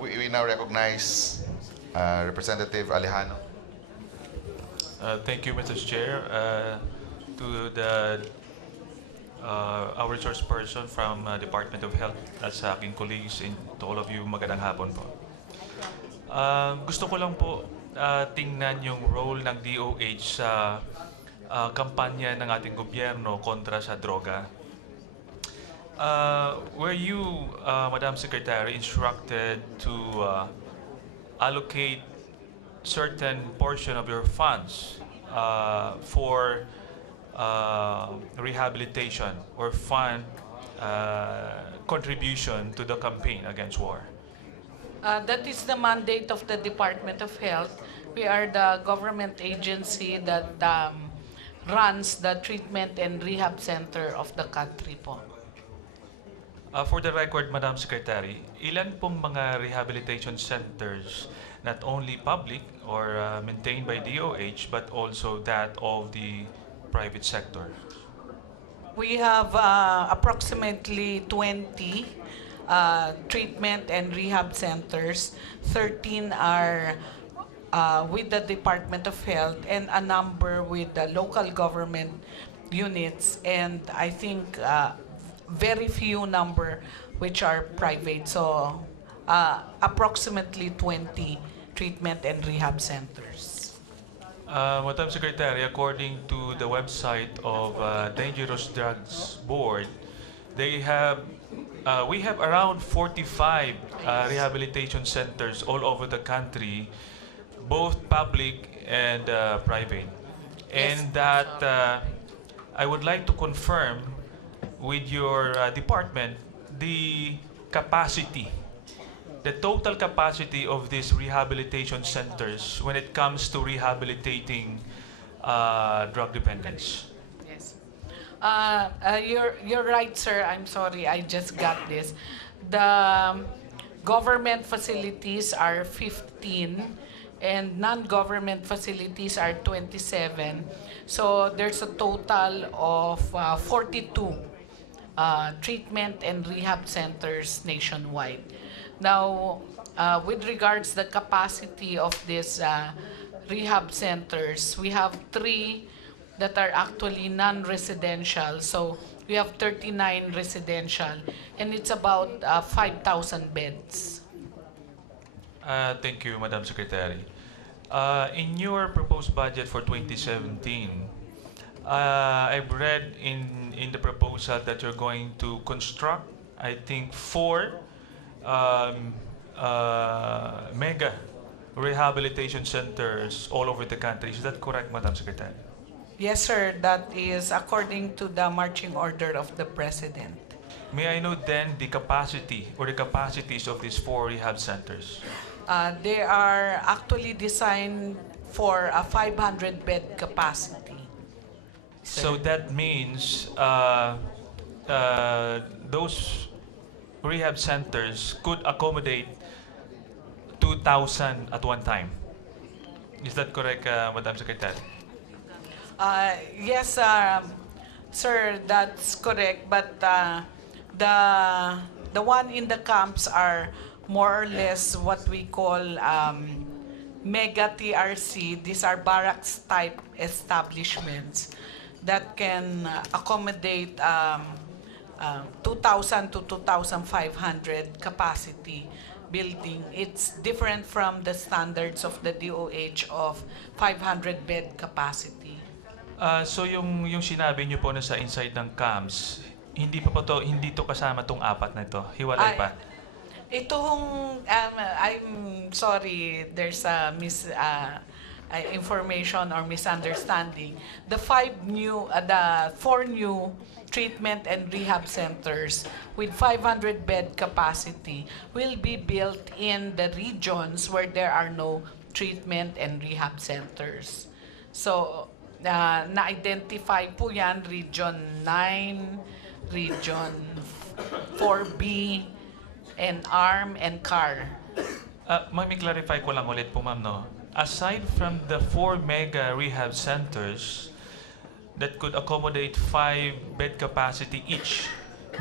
We now recognize Representative Alejano. Thank you, Mr. Chair. To our resource person from Department of Health at sa aking colleagues and to all of you, magandang hapon po. Gusto ko lang po tingnan yung role ng DOH sa kampanya ng ating gobyerno kontra sa droga. Were you, Madam Secretary, instructed to allocate certain portion of your funds for rehabilitation or fund contribution to the campaign against war? That is the mandate of the Department of Health. We are the government agency that runs the treatment and rehab center of the country po. For the record, Madam Secretary, ilan pong mga rehabilitation centers, not only public or maintained by DOH, but also that of the private sector? We have approximately 20 treatment and rehab centers. 13 are with the Department of Health and a number with the local government units, and I think very few number which are private. So approximately 20 treatment and rehab centers. Madam Secretary, according to the website of Dangerous Drugs Board, they have we have around 45 rehabilitation centers all over the country, both public and private. Yes, And that I would like to confirm with your department the capacity, the total capacity of these rehabilitation centers when it comes to rehabilitating drug dependence. Yes. You're right, sir. I'm sorry, I just got this. The government facilities are 15 and non-government facilities are 27. So there's a total of 42 treatment and rehab centers nationwide. Now, with regards the capacity of these rehab centers, we have 3 that are actually non-residential. So we have 39 residential, and it's about 5,000 beds. Thank you, Madam Secretary. In your proposed budget for 2017, I've read in the proposal that you're going to construct, I think, 4 mega rehabilitation centers all over the country. Is that correct, Madam Secretary? Yes, sir. That is according to the marching order of the President. May I know then the capacity or the capacities of these 4 rehab centers? They are actually designed for a 500-bed capacity. So that means those rehab centers could accommodate 2,000 at one time. Is that correct, Madam Secretary? Yes, sir, that's correct. But the one in the camps are more or less what we call mega TRC. These are barracks type establishments that can accommodate 2,000 to 2,500 capacity building. It's different from the standards of the DOH of 500 bed capacity. So yung sinabi niyo po na sa inside ng camps, hindi to kasama tong 4 na ito. Hiwalay pa. Itong I'm sorry, there's a information or misunderstanding. The 4 new treatment and rehab centers with 500 bed capacity will be built in the regions where there are no treatment and rehab centers. So, na-identify po yan, Region 9, Region 4B, and ARM and CAR. May clarify ko lang ulit po, ma'am, no? Aside from the 4 mega rehab centers that could accommodate 5 bed capacity each,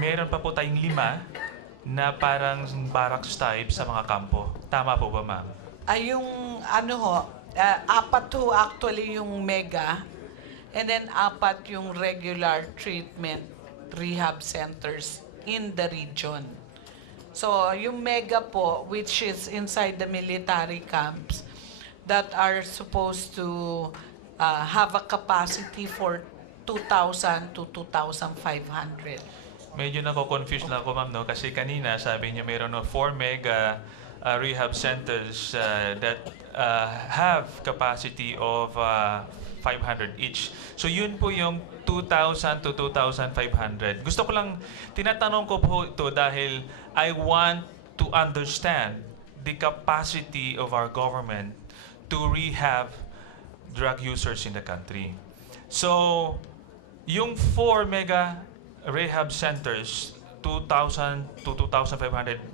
meron pa po tayong 5 na parang barracks type sa mga kampo. Tama po ba, ma'am? Ay, yung ano ho, apat ho actually yung mega, and then apat yung regular treatment rehab centers in the region. So, yung mega po, which is inside the military camps, that are supposed to have a capacity for 2,000 to 2,500. Medyo nako-confuse lang ako, ma'am, no? Kasi kanina sabi niya mayroon 4 mega rehab centers that have capacity of 500 each. So yun po yung 2,000 to 2,500. Gusto ko lang, tinatanong ko po ito dahil I want to understand the capacity of our government to rehab drug users in the country. So, yung 4 mega rehab centers, 2,000 to 2,500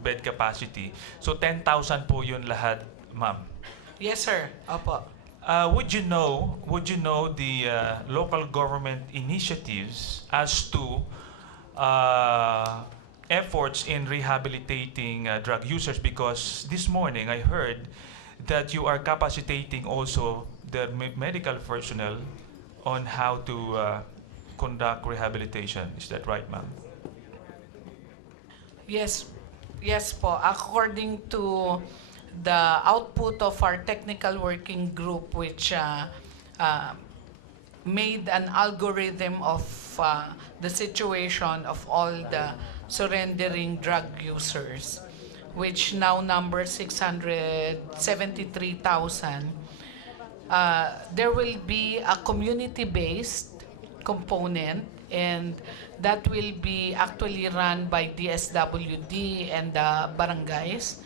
bed capacity. So 10,000 po yun lahat, ma'am. Yes, sir. Opo. Would you know the local government initiatives as to efforts in rehabilitating drug users? Because this morning I heard that you are capacitating also the medical personnel on how to conduct rehabilitation. Is that right, ma'am? Yes, yes po. According to the output of our technical working group, which made an algorithm of the situation of all the surrendering drug users, which now numbers 673,000, there will be a community-based component, and that will be actually run by DSWD and the barangays.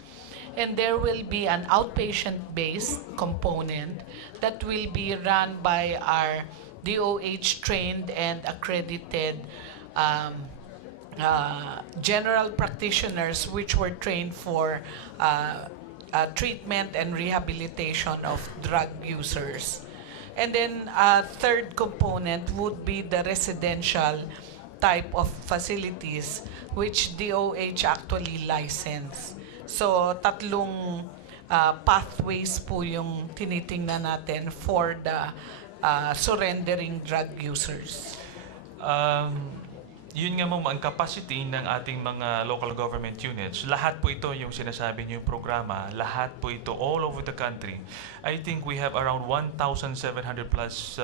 And there will be an outpatient-based component that will be run by our DOH trained and accredited general practitioners, which were trained for treatment and rehabilitation of drug users. And then a third component would be the residential type of facilities, which DOH actually license. So tatlong pathways po yung tinitingnan natin for the surrendering drug users. Yun nga, ma'am, ang capacity ng ating mga local government units, lahat po ito yung sinasabi niyo yung programa, lahat po ito all over the country. I think we have around 1,700 plus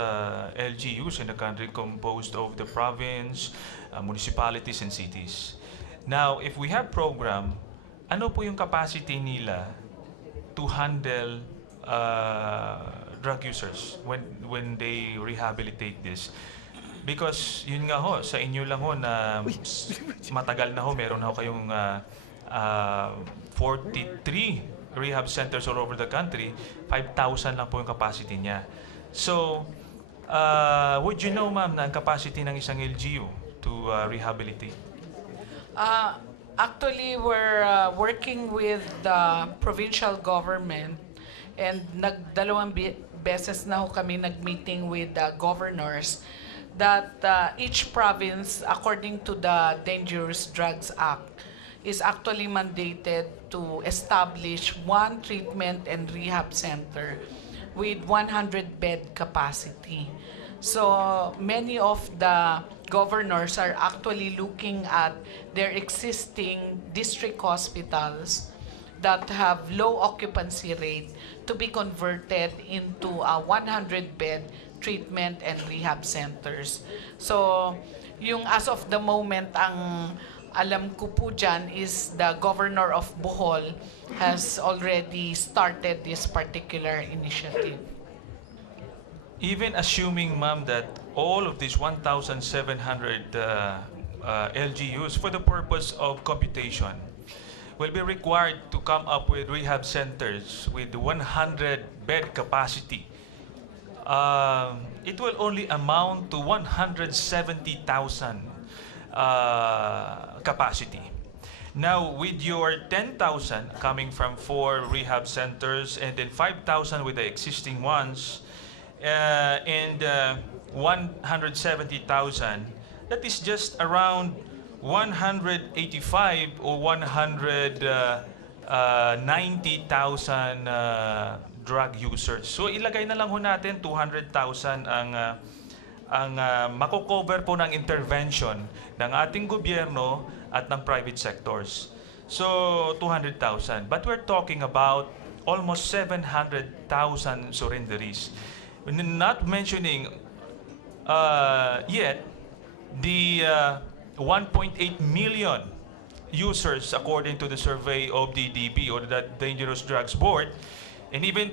LGUs in the country composed of the province, municipalities, and cities. Now, if we have program, ano po yung capacity nila to handle drug users when they rehabilitate this? Because yun nga ho, sa inyo lang ho na matagal na ho, meron na ho kayong 43 rehab centers all over the country, 5,000 lang po yung capacity niya. So, would you know, ma'am, na ang capacity ng isang LGU to rehabilitate? Actually, we're working with the provincial government, and nagdalawang beses na ho kami nag-meeting with the governors, that each province, according to the Dangerous Drugs Act, is actually mandated to establish one treatment and rehab center with 100-bed capacity. So many of the governors are actually looking at their existing district hospitals that have low occupancy rate to be converted into a 100-bed treatment and rehab centers. So, yung as of the moment, ang alam ko po dyan is the governor of Bohol has already started this particular initiative. Even assuming, ma'am, that all of these 1,700 LGUs, for the purpose of computation, will be required to come up with rehab centers with 100-bed capacity, it will only amount to 170,000 capacity. Now, with your 10,000 coming from 4 rehab centers and then 5,000 with the existing ones, and 170,000, that is just around 185 or 190,000 drug users. So ilagay na lang ho natin 200,000 ang mako-cover po ng intervention ng ating gobyerno at ng private sectors. So 200,000. But we're talking about almost 700,000 surrenderies. Not mentioning yet the 1.8 million users according to the survey of the DB or the Dangerous Drugs Board, and even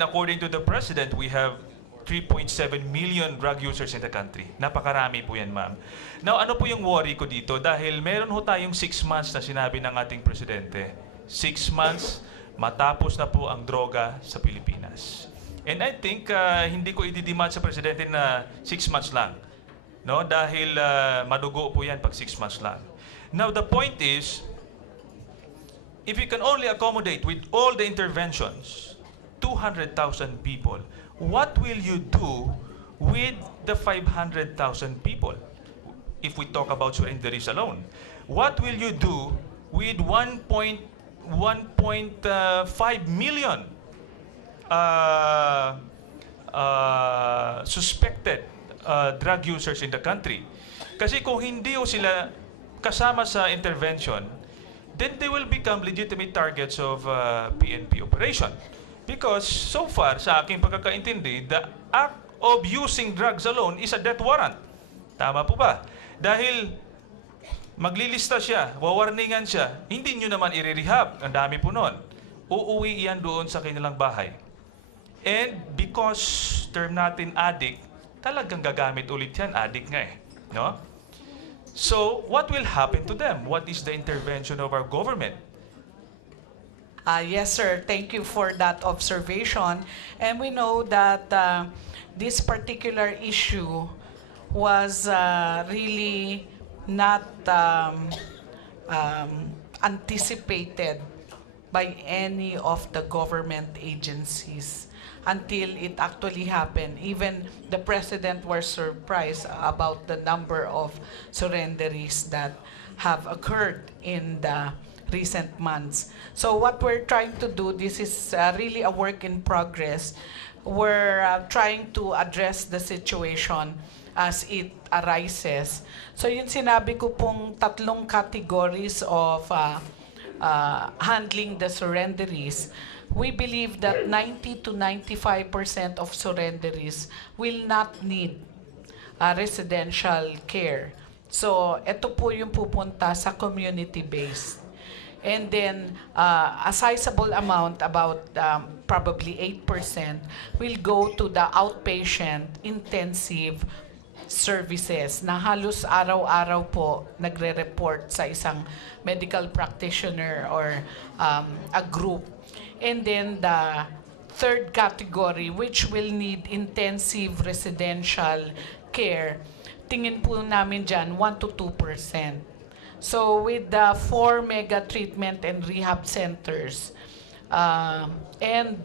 according to the President, we have 3.7 million drug users in the country. Napakarami po yan, ma'am. Now, ano po yung worry ko dito? Dahil meron ho tayong 6 months na sinabi ng ating Presidente. 6 months, matapos na po ang droga sa Pilipinas. And I think hindi ko ididemand sa Presidente na 6 months lang. No? Dahil madugo po yan pag 6 months lang. Now, the point is, if we can only accommodate with all the interventions, 200,000 people, what will you do with the 500,000 people? If we talk about surrenderies alone, what will you do with 1.5 million suspected drug users in the country? Kasi kung hindi o sila kasama sa intervention, then they will become legitimate targets of PNP operation. Because so far, sa aking pagkakaintindi, the act of using drugs alone is a death warrant. Tama po ba? Dahil maglilista siya, wawarningan siya, hindi nyo naman i-rehab. Ang dami po nun. Uuwi iyan doon sa kanilang bahay. And because term natin addict, talagang gagamit ulit yan. Addict nga eh. No? So, what will happen to them? What is the intervention of our government? Yes, sir. Thank you for that observation. And we know that this particular issue was really not anticipated by any of the government agencies until it actually happened. Even the President was surprised about the number of surrenderies that have occurred in the recent months. So what we're trying to do, this is really a work in progress. We're trying to address the situation as it arises. So yun sinabi ko pong tatlong categories of handling the surrenderies. We believe that 90 to 95% of surrenderies will not need residential care. So ito po yung pupunta sa community-based. And then a sizable amount, about probably 8%, will go to the outpatient intensive services na halos araw-araw po nagre-report sa isang medical practitioner or a group. And then the third category, which will need intensive residential care, tingin po namin dyan 1 to 2%. So with the 4 mega treatment and rehab centers and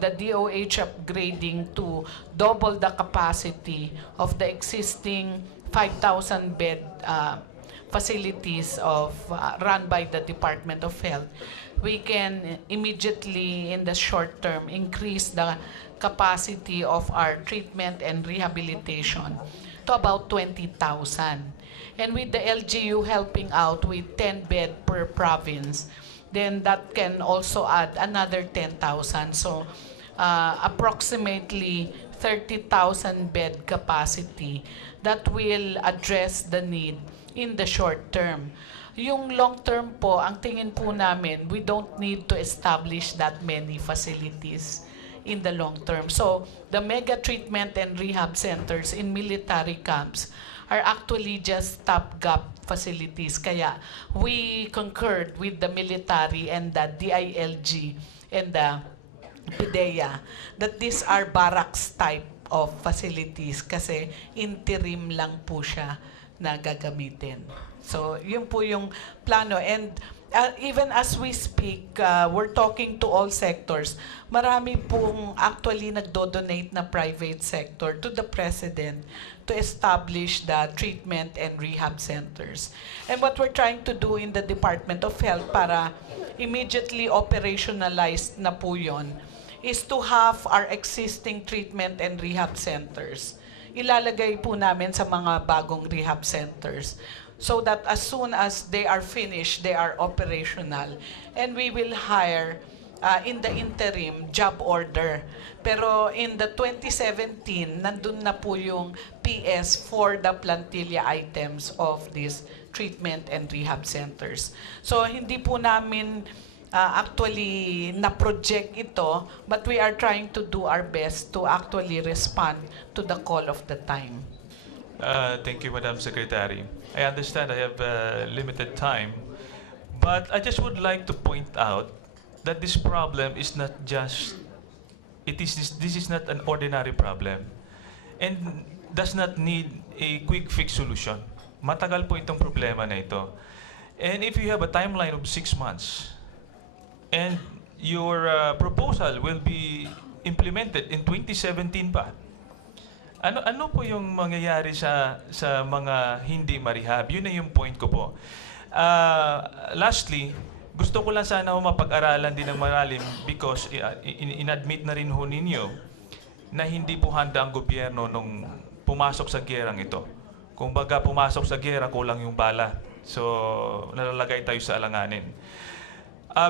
the DOH upgrading to double the capacity of the existing 5,000 bed facilities of run by the Department of Health, we can immediately in the short term increase the capacity of our treatment and rehabilitation to about 20,000. And with the LGU helping out with 10 bed per province, then that can also add another 10,000. So approximately 30,000 bed capacity that will address the need in the short term. Yung long term po, ang tingin po namin, we don't need to establish that many facilities in the long term. So the mega treatment and rehab centers in military camps are actually just stopgap facilities. Kaya we concurred with the military and the DILG and the PIDEA that these are barracks type of facilities kasi interim lang po siya na gagamitin. So, yun po yung plano. And Even as we speak, we're talking to all sectors. Marami pong actually nagdo-donate na private sector to the President to establish the treatment and rehab centers. And what we're trying to do in the Department of Health para immediately operationalized na po yun is to have our existing treatment and rehab centers. Ilalagay po namin sa mga bagong rehab centers so that as soon as they are finished, they are operational. And we will hire in the interim job order. Pero in the 2017, nandun na po yung PS for the plantilla items of these treatment and rehab centers. So hindi po namin actually na-project ito, but we are trying to do our best to actually respond to the call of the time. Thank you, Madam Secretary. I understand I have limited time, but I just would like to point out that this problem is not just, this is not an ordinary problem and does not need a quick fix solution. Matagal po itong problema na ito. And if you have a timeline of 6 months and your proposal will be implemented in 2017 pa, ano po yung mangyayari sa mga hindi marehab? Yun na yung point ko po. Lastly, gusto ko lang sana mapag-aralan din ng malalim because inadmit na rin ho ninyo na hindi po handa ang gobyerno nung pumasok sa gerang ito. Kung baga pumasok sa gera, kulang yung bala. So, nalalagay tayo sa alanganin.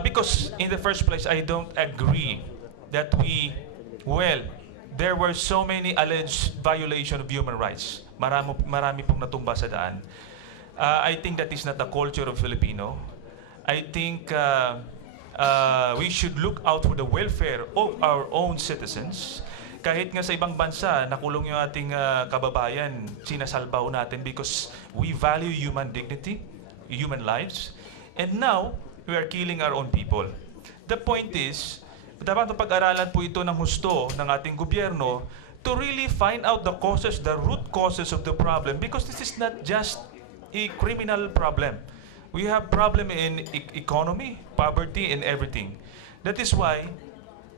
Because in the first place, I don't agree that there were so many alleged violation of human rights. Marami pong natumba sa daan. I think that is not the culture of Filipino. I think we should look out for the welfare of our own citizens. Kahit nga sa ibang bansa, nakulong yung ating kababayan, sinasalbaw natin because we value human dignity, human lives. And now, we are killing our own people. The point is, dapat pag-aralan po ito ng husto ng ating gobyerno to really find out the causes, the root causes of the problem, because this is not just a criminal problem. We have problem in economy, poverty, and everything. That is why,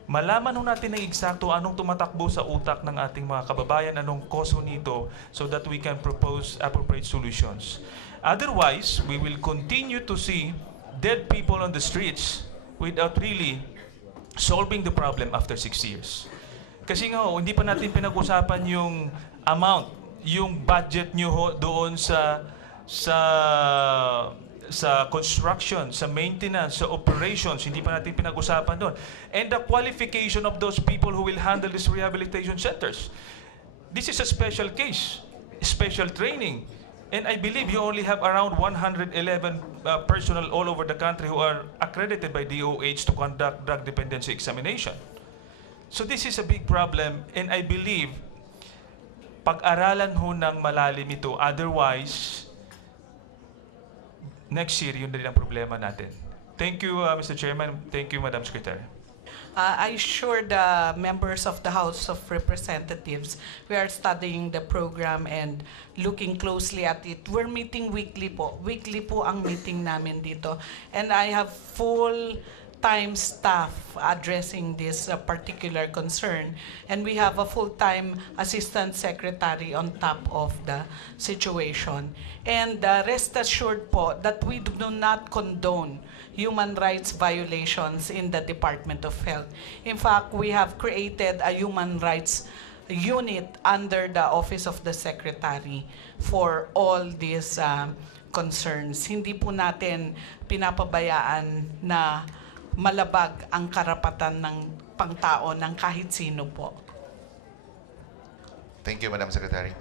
malaman ho natin ng eksakto anong tumatakbo sa utak ng ating mga kababayan, anong koso nito, so that we can propose appropriate solutions. Otherwise, we will continue to see dead people on the streets without really solving the problem after 6 years. Kasi nga hindi pa natin pinag-usapan yung amount, yung budget nyo ho doon sa construction, sa maintenance, sa operations, hindi pa natin pinag-usapan doon. And the qualification of those people who will handle these rehabilitation centers. This is a special case, special training. And I believe you only have around 111 personnel all over the country who are accredited by DOH to conduct drug dependency examination. So this is a big problem, and I believe pag-aralan ho ng malalim ito. Otherwise, next year, yun din ang problema natin. Thank you, Mr. Chairman. Thank you, Madam Secretary. I assure the members of the House of Representatives we are studying the program and looking closely at it. We're meeting weekly po. Weekly po ang meeting namin dito. And I have full-time staff addressing this particular concern. And we have a full-time assistant secretary on top of the situation. And rest assured po that we do not condone human rights violations in the Department of Health. In fact, we have created a human rights unit under the Office of the Secretary for all these concerns. Hindi po natin pinapabayaan na malabag ang karapatan ng pangtao ng kahit sino po. Thank you, Madam Secretary.